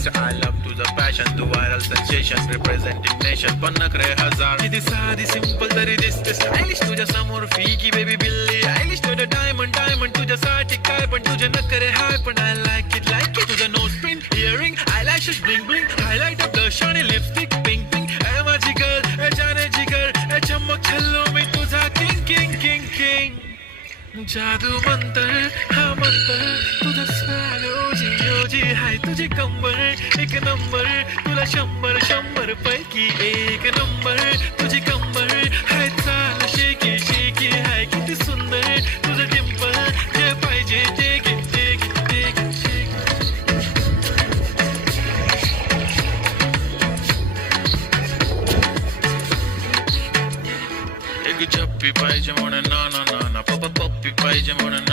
extra I love तुझं passion तू viral sensation representing nation पण नखरे हजार किती साधी simple तरी दिसते stylish तुझ्या समोर फिकी baby बिल्ली आयलिश तुझं diamond तुझ्यासाठी काय पण तुझे नखरे हाय पण I like it तुझं nose pin earring eyelashes bling bling highlighter blush आणि lipstick pink pink ए माझी girl ए जाने जिगर ए चमक छल्लो मी तुझा king जादू मंतर हा मंतर तुझं swallow जी हाय तुझी कंबर एक नंबर तुला 100 पैकी एक नंबर तुझी कंबर हाय चाल शेकी हाय किती सुंदर तुझं डिंपल जे पाहिजे ते घे एक चप्पी पाहिजे म्हणून ना पप्पी पाहिजे म्हणून